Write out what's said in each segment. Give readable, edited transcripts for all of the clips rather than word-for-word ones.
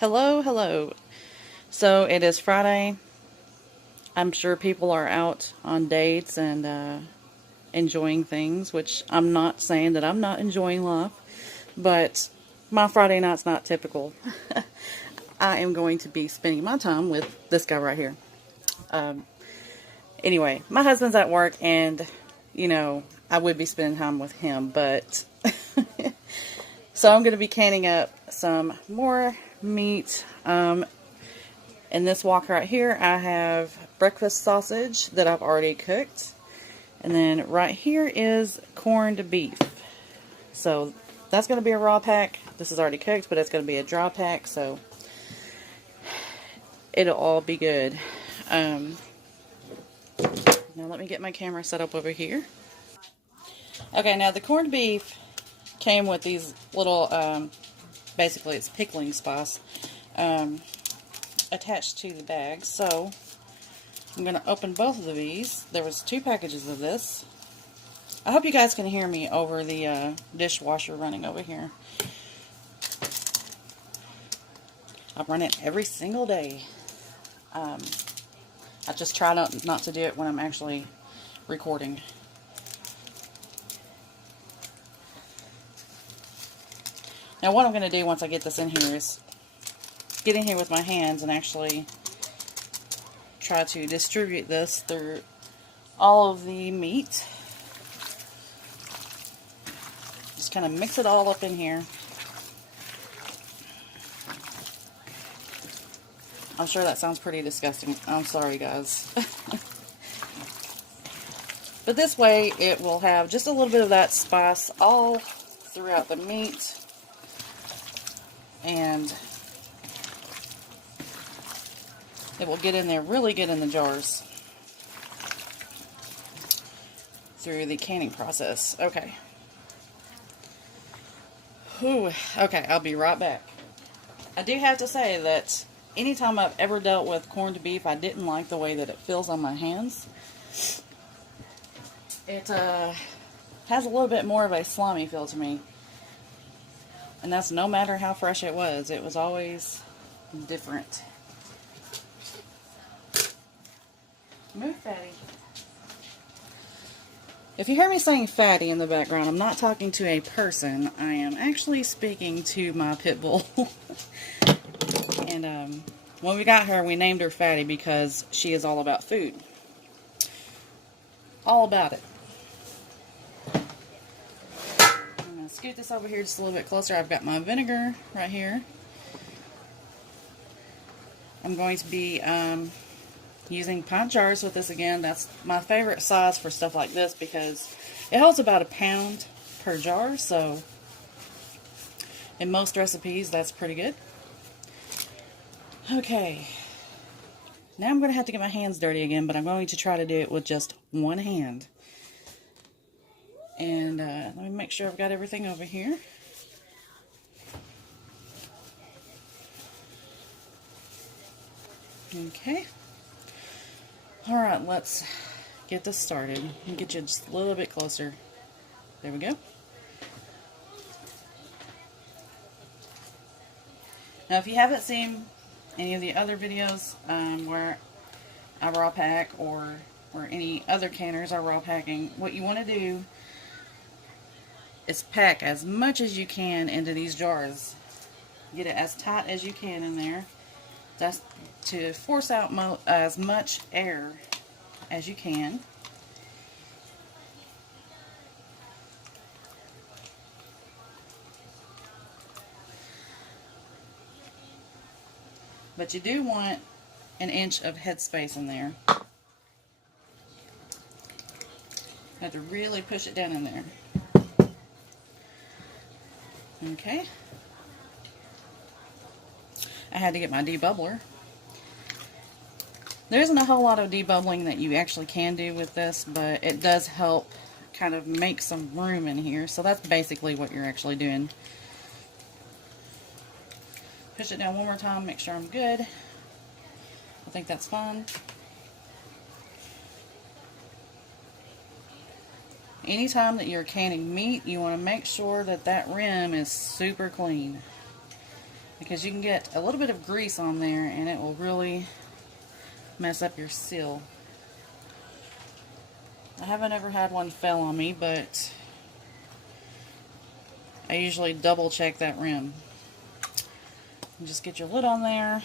Hello, hello. So it is Friday. I'm sure people are out on dates and enjoying things, which I'm not saying that I'm not enjoying life, but my Friday night's not typical. I am going to be spending my time with this guy right here. Um, anyway, my husband's at work, and I would be spending time with him, but so I'm going to be canning up some more meat. In this wok right here, I have breakfast sausage that I've already cooked. And then right here is corned beef. So that's going to be a raw pack. This is already cooked, but it's going to be a dry pack. So it'll all be good. Now let me get my camera set up over here. Okay, now the corned beef came with these little, basically it's pickling spice, attached to the bag. So I'm going to open both of these. There was 2 packages of this. I hope you guys can hear me over the dishwasher running over here. I run it every single day. I just try not to do it when I'm actually recording. Now what I'm going to do once I get this in here is get in here with my hands and actually try to distribute this through all of the meat. Just kind of mix it all up in here. I'm sure that sounds pretty disgusting. I'm sorry, guys. But this way, it will have just a little bit of that spice all throughout the meat. And it will get in there really good in the jars through the canning process. Okay. Whew. Okay, I'll be right back. I do have to say that anytime I've ever dealt with corned beef, I didn't like the way that it feels on my hands. It has a little bit more of a slimy feel to me. And that's no matter how fresh it was. It was always different. Move, Fatty. If you hear me saying Fatty in the background, I'm not talking to a person. I am actually speaking to my pit bull. And when we got her, we named her Fatty because she is all about food. All about it. I'm going to scoot this over here just a little bit closer. I've got my vinegar right here. I'm going to be using pint jars with this again. That's my favorite size for stuff like this because it holds about 1 pound per jar. So in most recipes, that's pretty good. Okay, now I'm going to have to get my hands dirty again, but I'm going to try to do it with just one hand. And let me make sure I've got everything over here. Okay. Alright, let's get this started. Let me get you just a little bit closer. There we go. Now, if you haven't seen any of the other videos where I raw pack or any other canners are raw packing, what you want to do is pack as much as you can into these jars. Get it as tight as you can in there. That's to force out as much air as you can. But you do want 1 inch of headspace in there. You have to really push it down in there. Okay. I had to get my debubbler. There isn't a whole lot of debubbling that you actually can do with this, but it does help kind of make some room in here. So that's basically what you're actually doing. Push it down one more time, make sure I'm good. I think that's fine. Anytime that you're canning meat, you want to make sure that that rim is super clean. because you can get a little bit of grease on there and it will really mess up your seal. I haven't ever had one fail on me, but I usually double check that rim. And just get your lid on there.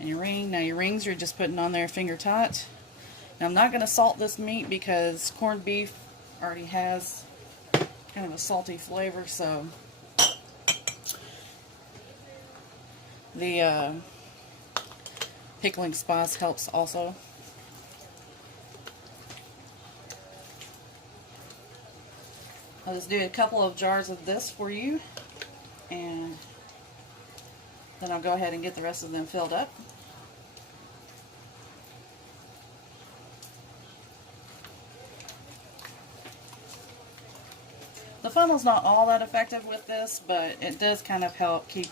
And your ring. Now your rings you're just putting on there finger tight. Now I'm not going to salt this meat because corned beef already has kind of a salty flavor, so the pickling spice helps also. I'll just do a couple of jars of this for you, and then I'll go ahead and get the rest of them filled up. The funnel's not all that effective with this, but it does kind of help keep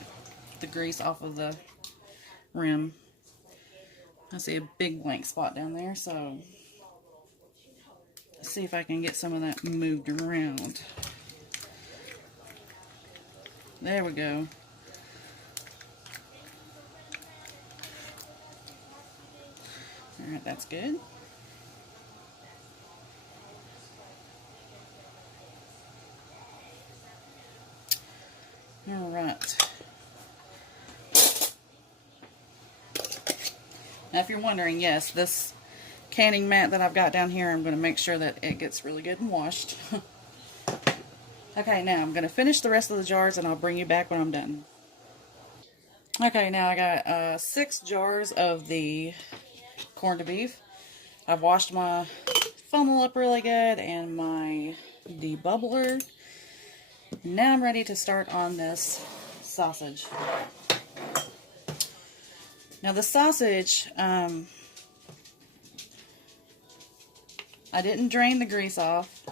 the grease off of the rim. I see a big blank spot down there, so let's see if I can get some of that moved around. There we go. Alright, that's good. Alright. Now if you're wondering, yes, this canning mat that I've got down here, I'm going to make sure that it gets really good and washed. Okay, now I'm going to finish the rest of the jars and I'll bring you back when I'm done. Okay, now I got 6 jars of the corned beef. I've washed my funnel up really good and my debubbler. Now I'm ready to start on this sausage. Now the sausage, I didn't drain the grease off.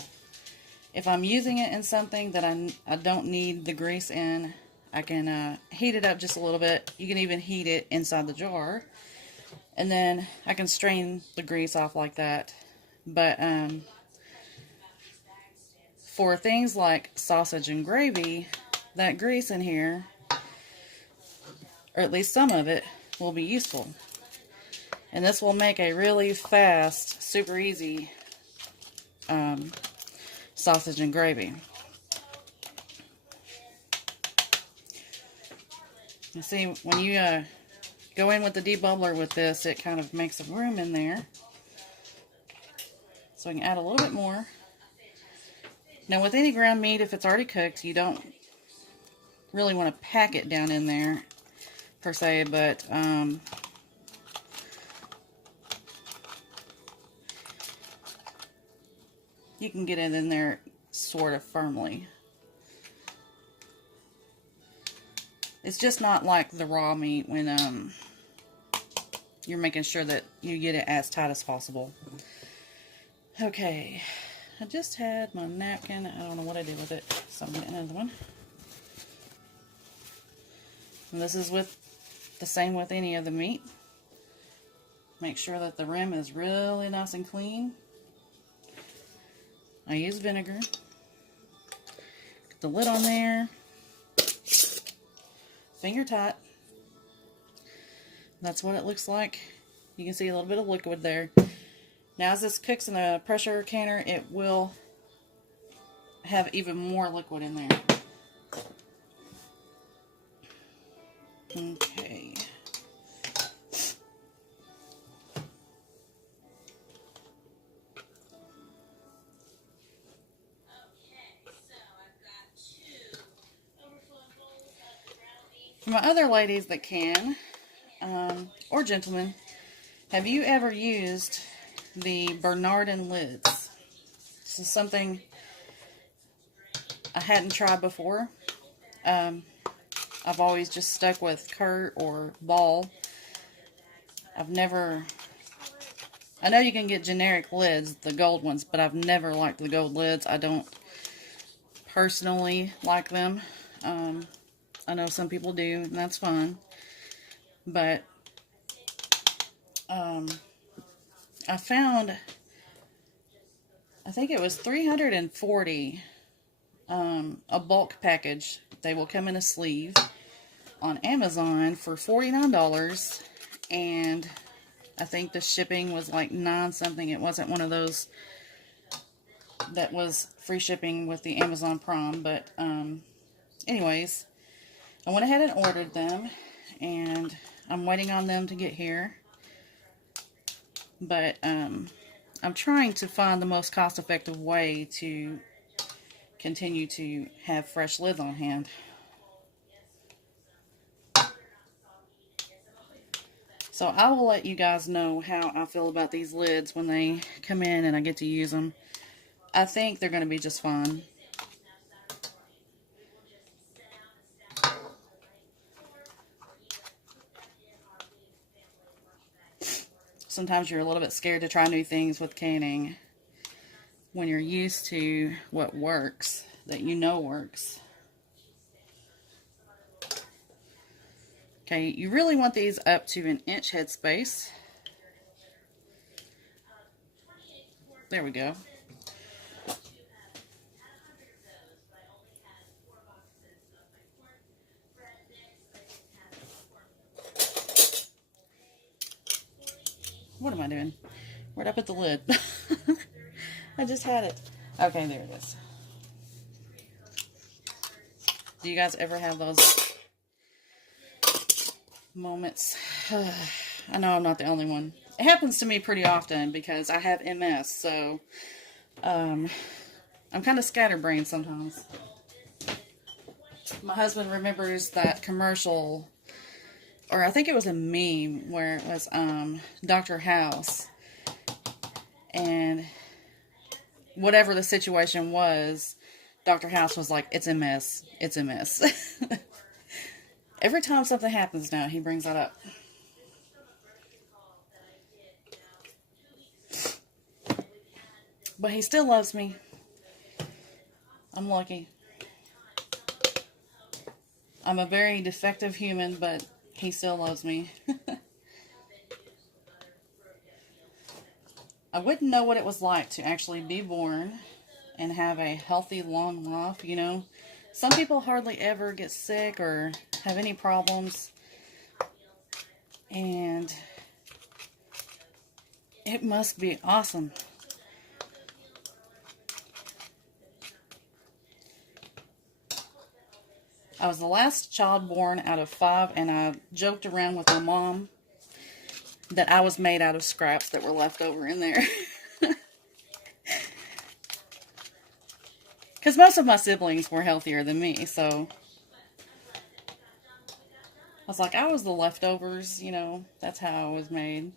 If I'm using it in something that I don't need the grease in, I can heat it up just a little bit. You can even heat it inside the jar. And then I can strain the grease off like that. But for things like sausage and gravy, that grease in here, or at least some of it, will be useful. And this will make a really fast, super easy sausage and gravy. You see, when you go in with the debubbler with this, it kind of makes some room in there. So I can add a little bit more. Now with any ground meat, if it's already cooked, you don't really want to pack it down in there per se, but you can get it in there sort of firmly. It's just not like the raw meat when you're making sure that you get it as tight as possible. Okay, I just had my napkin. I don't know what I did with it, so I'm getting another one. And this is the same with any of the meat. Make sure that the rim is really nice and clean. I use vinegar. Get the lid on there. Finger tight. That's what it looks like. You can see a little bit of liquid there. Now as this cooks in a pressure canner, it will have even more liquid in there. Okay. For my other ladies that can, or gentlemen, have you ever used the Bernardin lids? This is something I hadn't tried before. I've always just stuck with Kurt or Ball. I've never... I know you can get generic lids, the gold ones, but I've never liked the gold lids. I don't personally like them. I know some people do, and that's fine. But I found, I think it was 340 a bulk package. They will come in a sleeve on Amazon for $49, and I think the shipping was like 9 something. It wasn't one of those that was free shipping with the Amazon Prime, but anyways, I went ahead and ordered them, and I'm waiting on them to get here. But I'm trying to find the most cost-effective way to continue to have fresh lids on hand. So I will let you guys know how I feel about these lids when they come in and I get to use them. I think they're going to be just fine. Sometimes you're a little bit scared to try new things with canning when you're used to what works, that you know works. Okay, you really want these up to 1-inch headspace. There we go. What am I doing? Where'd I put the lid? I just had it. Okay, there it is. Do you guys ever have those moments? I know I'm not the only one. It happens to me pretty often because I have MS, so I'm kind of scatterbrained sometimes. My husband remembers that commercial, or I think it was a meme, where it was Dr. House, and whatever the situation was, Dr. House was like, it's a mess, it's a mess. Every time something happens now, he brings that up. But he still loves me. I'm lucky. I'm a very defective human, but he still loves me. I wouldn't know what it was like to actually be born and have a healthy, long life, you know. Some people hardly ever get sick or have any problems. And it must be awesome. I was the last child born out of 5, and I joked around with my mom that I was made out of scraps that were left over in there. Because most of my siblings were healthier than me, so I was like, I was the leftovers, you know, that's how I was made.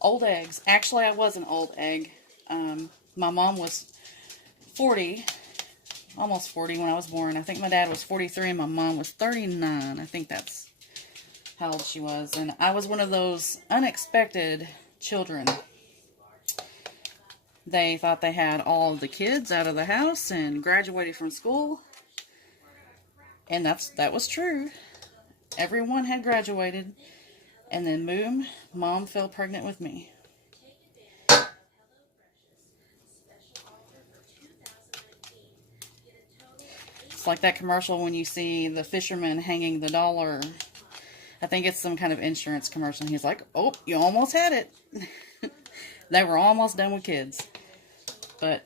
Old eggs. Actually, I was an old egg. My mom was 40, almost 40 when I was born. I think my dad was 43 and my mom was 39. I think that's how old she was. And I was one of those unexpected children. They thought they had all of the kids out of the house and graduated from school. And that was true. Everyone had graduated. And then boom, Mom fell pregnant with me. It's like that commercial when you see the fisherman hanging the dollar. I think it's some kind of insurance commercial. He's like, oh, you almost had it. They were almost done with kids. But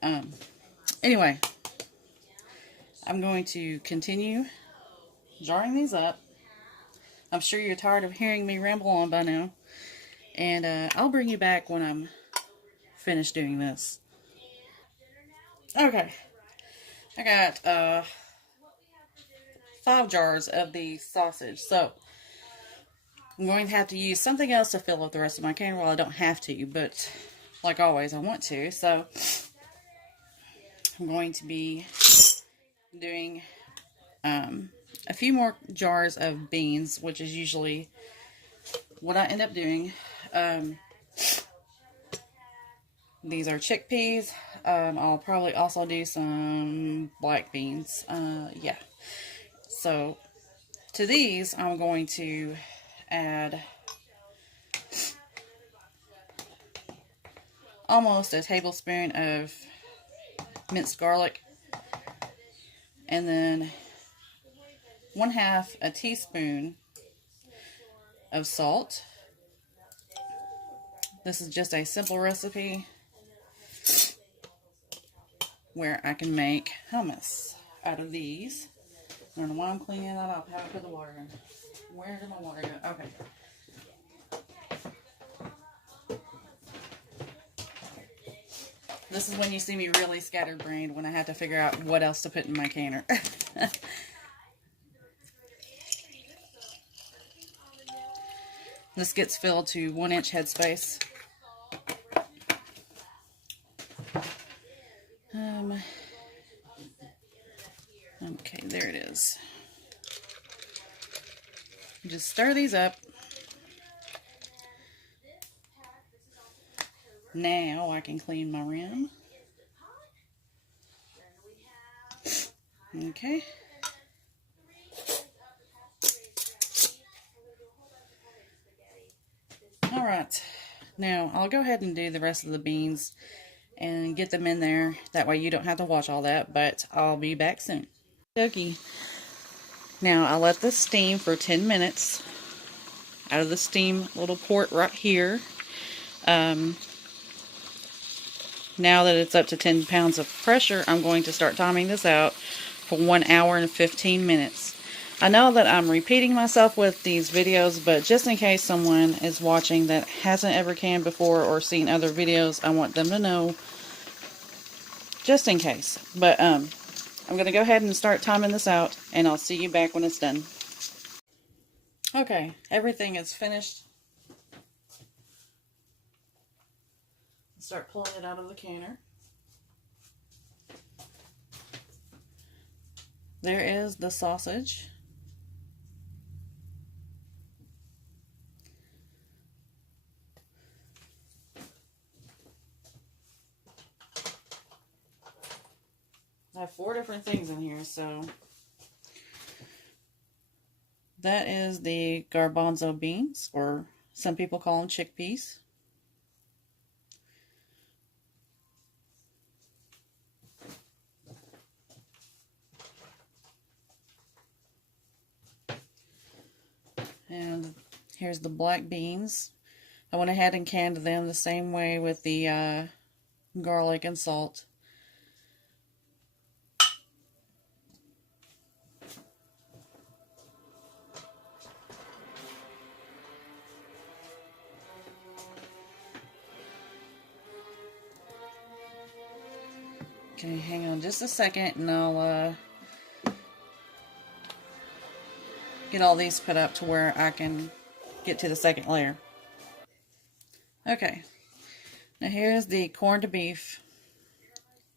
anyway, I'm going to continue jarring these up. I'm sure you're tired of hearing me ramble on by now. And I'll bring you back when I'm finished doing this. Okay. I got 5 jars of the sausage. So I'm going to have to use something else to fill up the rest of my can. Well, I don't have to, but like always, I want to. So I'm going to be doing a few more jars of beans, which is usually what I end up doing. These are chickpeas. I'll probably also do some black beans. Yeah. So to these, I'm going to add almost a tablespoon of minced garlic. And then 1/2 a teaspoon of salt. This is just a simple recipe where I can make hummus out of these. I don't know why I'm cleaning that up. How to put the water in. Where did my water go? Okay. This is when you see me really scatterbrained, when I have to figure out what else to put in my canner. This gets filled to 1-inch headspace. Okay, there it is. Just stir these up. Now I can clean my rim. Okay. Alright. Now I'll go ahead and do the rest of the beans and get them in there. That way you don't have to watch all that, but I'll be back soon. Okay. Now I'll let this steam for 10 minutes out of the steam little port right here. Now that it's up to 10 pounds of pressure, I'm going to start timing this out for 1 hour and 15 minutes. I know that I'm repeating myself with these videos, but just in case someone is watching that hasn't ever canned before or seen other videos, I want them to know, just in case. But I'm going to go ahead and start timing this out, and I'll see you back when it's done. Okay, everything is finished. Start pulling it out of the canner. There is the sausage. I have 4 different things in here, so that is the garbanzo beans, or some people call them chickpeas. And here's the black beans. I went ahead and canned them the same way with the garlic and salt. Okay, hang on just a second and I'll get all these put up to where I can get to the second layer. Okay, now here's the corned beef.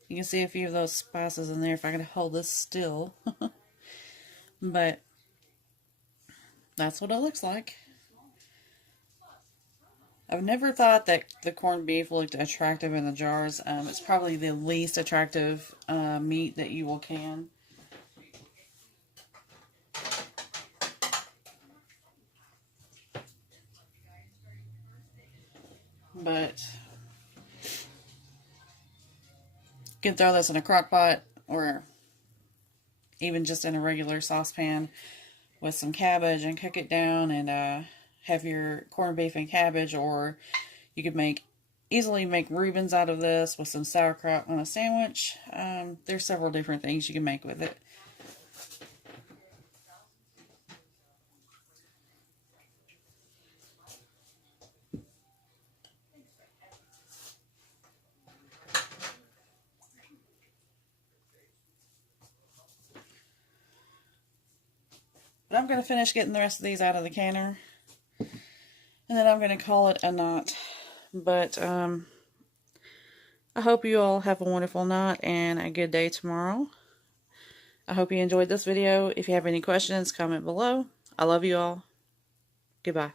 You can see a few of those spices in there if I can hold this still. But that's what it looks like. I've never thought that the corned beef looked attractive in the jars. It's probably the least attractive meat that you will can. But you can throw this in a crock pot or even just in a regular saucepan with some cabbage and cook it down and have your corned beef and cabbage, or you could easily make Reubens out of this with some sauerkraut on a sandwich. There's several different things you can make with it. But I'm going to finish getting the rest of these out of the canner, and then I'm going to call it a night. But I hope you all have a wonderful night and a good day tomorrow. I hope you enjoyed this video. If you have any questions, comment below. I love you all. Goodbye.